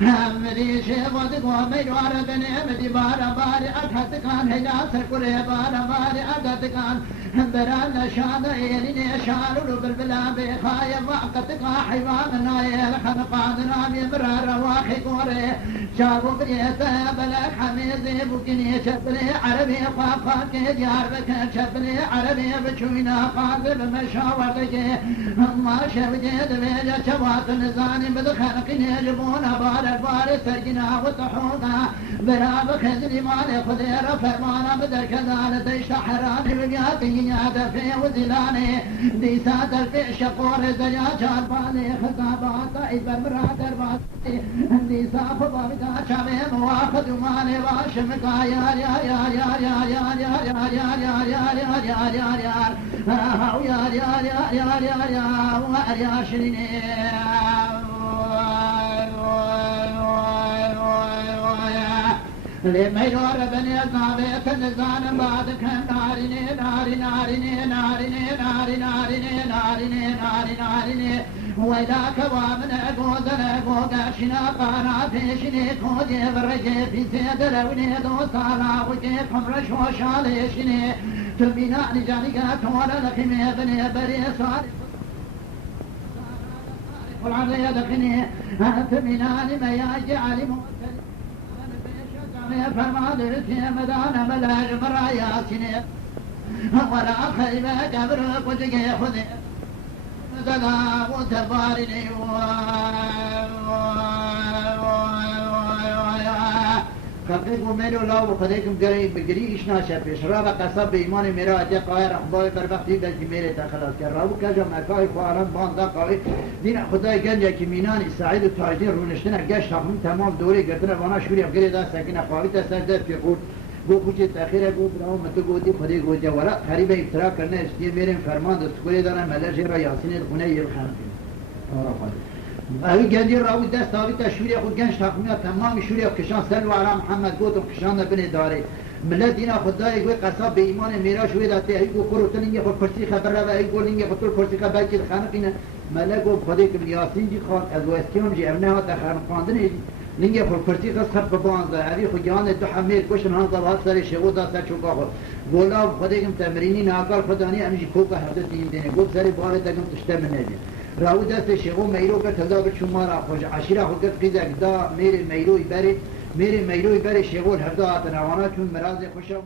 مدي شيخ وميلو على بني مدي بارا باري أكهت كان هيدا سكري بارا باري أكهت كان برانا شادا يليني شارو بالبلا بخايا وقت كا حيوان نايل خنقادنا بمرا رواحي كوري شابو بريتا بلك حميزي بكني شبلي عربي خاقا كديار بك شبلي عربي بشوينا قاقل مشاورك ما شبجد بيجا شوات نزاني بدخلقني جبونا بارك بارك سرقنا وطحونا برا بخزني مالي خذير فرمانا بدر كذال تشتحراني بقياتي في وزلاني ديسا في شقور زجا شارباني خطابات إبا مراد رباطي ديسا خبابتا شبه مواخذ مالي واشمكا يا يا يا يا يا يا يا يا يا يا يا يا يا يا يا هاو يا يا يا يا يا يا ويا شريني لما يدور بني صابت النزان بعدك نارني ناري نارني نارني ناري نارني نارني ناري نارني وإذا كوامن أقوزن أقوقاشنا قانا فيشني كودي برجي في سيد لوني دو صالا وجيب حمرش وشاليشني تبينا لجانيك تولى لكمي بني بري صالح والعرض يدخني تبينا لما يجعل مؤثر فرمان رسي مدان ملاج مراياتني ولا خيبة قبر قدقي خذي مدلا وتبارني خلقكم منو لا وخذيكم قريب بقريش ناشا في شراب قصب بإيمان میرا اجا قایر اخبار بربختی بلکه میره تا خلاص کرد راو کجا مکای خوارم باندا قاوی دین خدای گنجا که مینانی سعید و تاجدین رونشتنه گشت حقمی تمام دوره گردنه وانا شوری افگری دا سکینه قاوی تا سر در پیقود گو خوچه تاخیره گو براو متو گودی خودی گودی ولا قریبه افترا کرنه استی میریم فرمان دستگوری دانه ملجه را یاسین خونه یلخان اوی گندی راوی دست آوی تا شوری خود گنج تاخمیه تمام شوری کشان سلو علی محمد گوتم کشان بنی داره ملت دینا خدای گوی قصاب به ایمان میرا شوی داته ای گو کرو تلینگه خود کرسی خبر را و ای گو لینگه خود کرسی خبر که خانقینه ملت گو خدای که یاسین جی خواهد از وستیان جی امنه ها تا خانقاندنه لینگه خود کرسی خواست خب ببانزه اوی خود جهان دو حمیر کشن ها زباد سر شغو دا سر چوکا خود گولا خدای کم تمرینی ناکار خدانی امیجی کوکا حدث دین دینه گو سر باره دکم تشته منه دین راو دست شغو میرو که تدا به شمارا خوش عشیره خود قد قیزک دا میره میروی بری شغل هر دا آتنوانا چون مراز خوشم